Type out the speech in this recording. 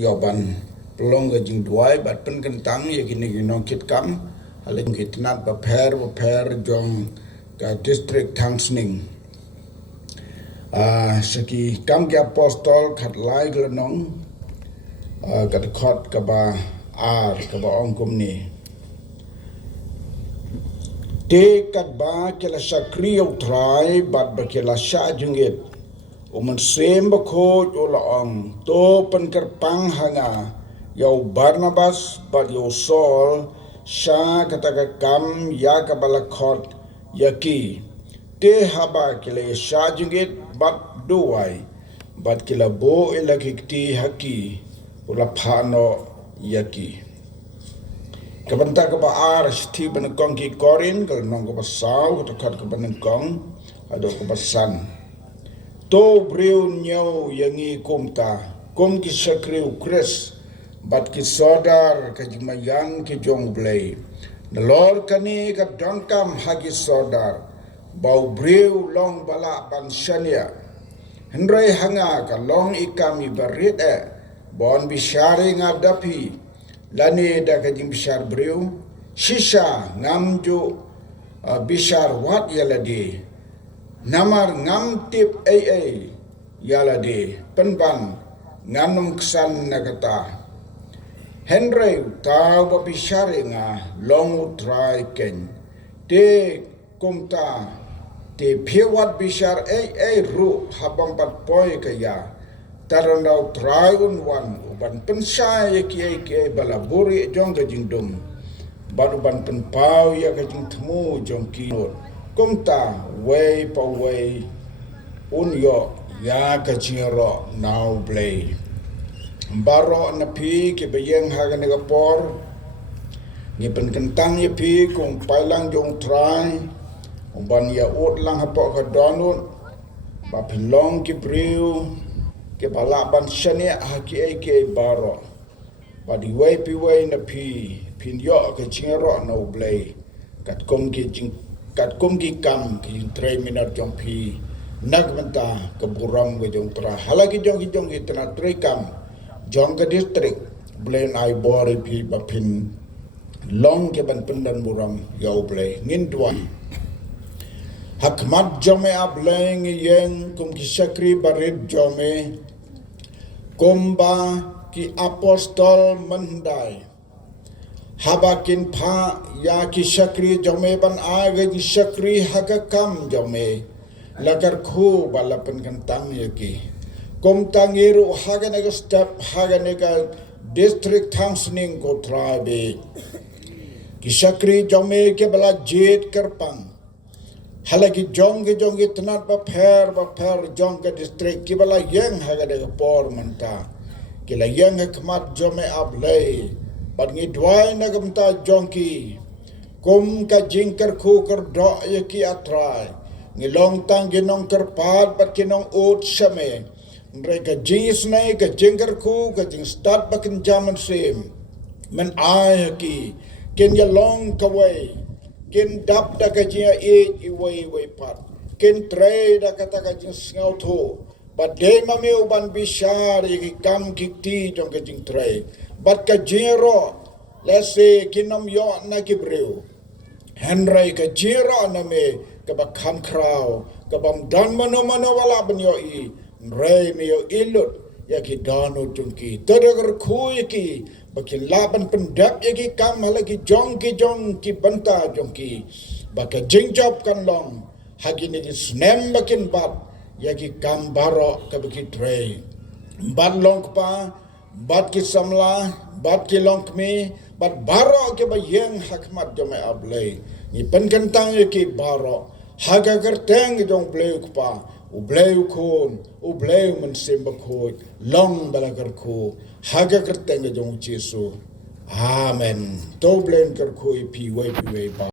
Yoban pelong ke jing duai bat pen kentang ya kini Nongkitkam hal kitnat baper jong ke distrik Thangsning. Seki kam ke apostol kat lai glenong kat khot ke ba ongkum ni. Te kat ba ke la sakri utrai bat ba ke la sya jungit. Uman sem bakho ulaong to penkerpang hanga yau Barnabas bat yau Saul sya kata kam ya kabalakhot yaki te haba kile sya jungit bat duai bat kila bo elakikti haki ula phano yaki kabanta ka baar sti benekong ki korin kal nong ka basau kata ka benekong ado ka basan to breu nyau yangi kumta kum ki sakriu kris bat ki sodar ka jimayan ki jong blay nalor kani ka dongkam hagi sodar bau breu long bala ban shania hendrai hanga ka long ikami barit bon bishari ngadapi lani da ka jim bishar breu shisha ngamju bishar wat yaladi namar ngam tip yala de penban nganum ksan nagata Henry tau babi sharinga long try ken te kumta te piwat bishar ru habang pat poy kaya tarandau try wan uban pensay ki balaburi jong ka jingdum baruban penpau ya ka jing temu jong kinot kumta way pa way unyo ya kachiro now play baro na pi ke bayeng haga negapor ni penkentang ye pi kung pailang jong try umban ya ut lang hapo ka donut ba pilong ki briu ke balaban shania haki ke baro ba di way pi way na pi pin yo kachiro now play kat kom ki jing kat kum ki kam ki 3 minit jong pi nagmenta ke buram ke jong tra halagi jong ki tena 3 kam jong ke distrik blen ai bori pi bapin long ke ban pendan buram yau ble ngin dua hakmat jome ableng yeng kum ki sakri barit jome kumba ki apostol mendai habakin pha ya ki sakri jome ban aga ki sakri hakakam jome lagar khu balapan kantang yaki kom tangiru haganega step haganega district Thangsning ko tribe ki sakri jome ke bala jet karpang halagi jong tenat ba pher jong ke district ki bala yeng haganega por manta ki la yeng khmat jome ablay Pag dway na gamta jongki, kum ka jingkar khu kar do yaki atray, ngilong tang ginong karpad pat kinong ut same, ngre ka jingis na ka jingkar khu ka jing start bakin jaman sim, man ay yaki, kin yalong kaway, kin dap da ka jia iway pat, kin tray da kata ka jing singaw to, but day mami uban bishar yaki kam kikti jong ka jing tray, but ka jiro let's say kinom yo na kibreu henry ka jiro na me ka bakam kraw ka bam dan mano wala banyo I rey me yo ilut yaki dano jungki tadagar khu yaki bakin laban pendap yaki kam halagi jong ki banta jongki baka jingjop kan long hagi ni snem bakin bat yaki kam baro ka baki tray bat long pa bat ki samla bat ki longkmi bat baro ke bayeng hakmat jome ablay ni penkentang ki baro haga kerteng jong bleu pa u bleu khon u bleu men simba khoi long balagar ko haga kerteng jong Jesu amen to blen ker khoi pi wai ba